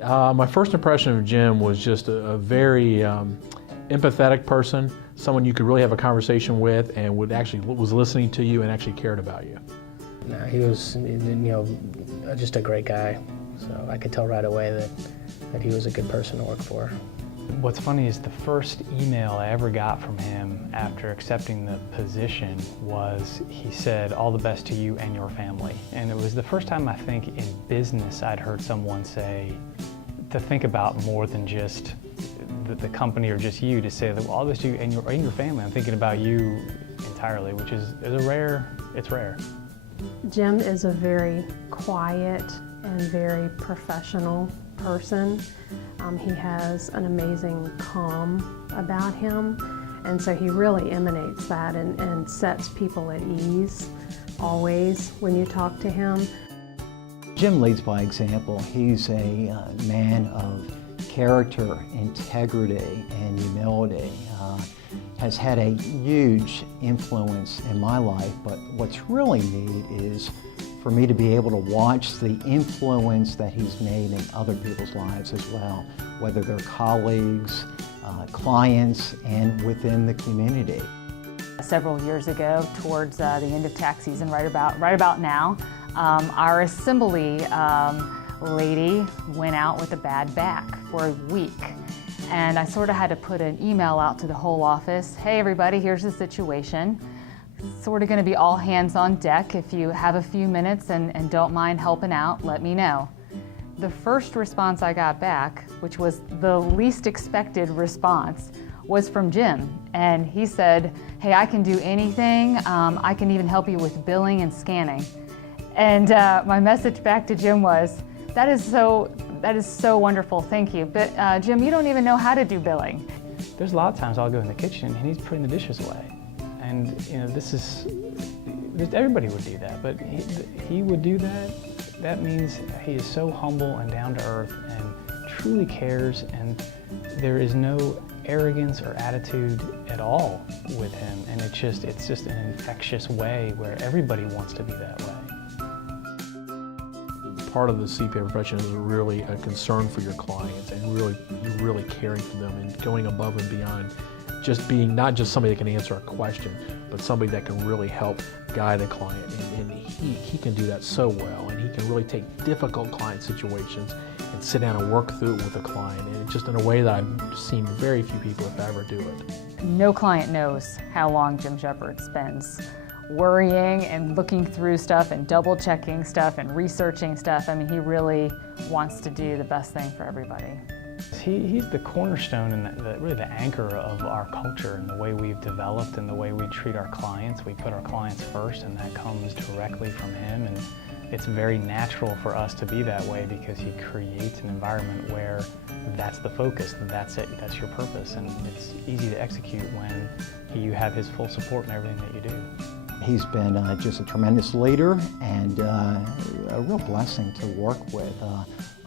My first impression of Jim was just a very empathetic person, someone you could really have a conversation with and was listening to you and actually cared about you. No, he was, just a great guy. So I could tell right away that he was a good person to work for. What's funny is the first email I ever got from him after accepting the position was, he said, "All the best to you and your family." And it was the first time I think in business I'd heard someone say, to think about more than just the company or just you, to say that, well, all the best to you and your family. I'm thinking about you entirely, which is it's rare. Jim is a very quiet and very professional person. He has an amazing calm about him, and so he really emanates that and sets people at ease always when you talk to him. Jim leads by example. He's a man of character, integrity, and humility. Has had a huge influence in my life, but what's really neat is for me to be able to watch the influence that he's made in other people's lives as well, whether they're colleagues, clients, and within the community. Several years ago, towards the end of tax season, right about now, our assembly lady went out with a bad back for a week. And I sort of had to put an email out to the whole office. Hey everybody, here's the situation. Sort of going to be all hands on deck. If you have a few minutes and don't mind helping out, let me know. The first response I got back, which was the least expected response, was from Jim. And he said, "Hey, I can do anything. I can even help you with billing and scanning." And my message back to Jim was, that is so wonderful, thank you. But Jim, you don't even know how to do billing. There's a lot of times I'll go in the kitchen and he's putting the dishes away. And everybody would do that, but he would do that. That means he is so humble and down to earth and truly cares, and there is no arrogance or attitude at all with him. And it's just an infectious way where everybody wants to be that way. Part of the CPA profession is really a concern for your clients and really caring for them and going above and beyond, just being not just somebody that can answer a question, but somebody that can really help guide a client. And he can do that so well, and he can really take difficult client situations and sit down and work through it with a client, and just in a way that I've seen very few people, if ever, do it. No client knows how long Jim Shepard spends worrying and looking through stuff and double checking stuff and researching stuff. I mean, he really wants to do the best thing for everybody. He's the cornerstone and really the anchor of our culture and the way we've developed and the way we treat our clients. We put our clients first, and that comes directly from him. And it's very natural for us to be that way because he creates an environment where that's the focus, and that's it, that's your purpose. And it's easy to execute when you have his full support in everything that you do. He's been just a tremendous leader and a real blessing to work with.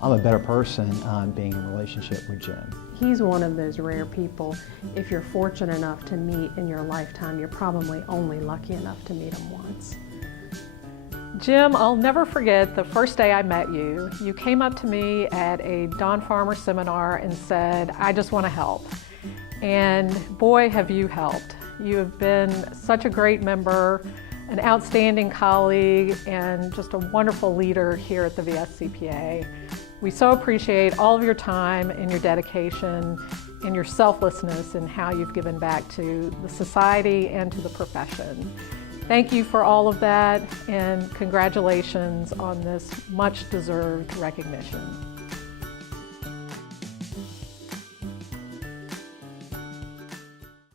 I'm a better person being in a relationship with Jim. He's one of those rare people, if you're fortunate enough to meet in your lifetime, you're probably only lucky enough to meet him once. Jim, I'll never forget the first day I met you. You came up to me at a Don Farmer seminar and said, "I just want to help." And boy, have you helped. You have been such a great member, an outstanding colleague, and just a wonderful leader here at the VSCPA. We so appreciate all of your time and your dedication and your selflessness in how you've given back to the society and to the profession. Thank you for all of that, and congratulations on this much-deserved recognition.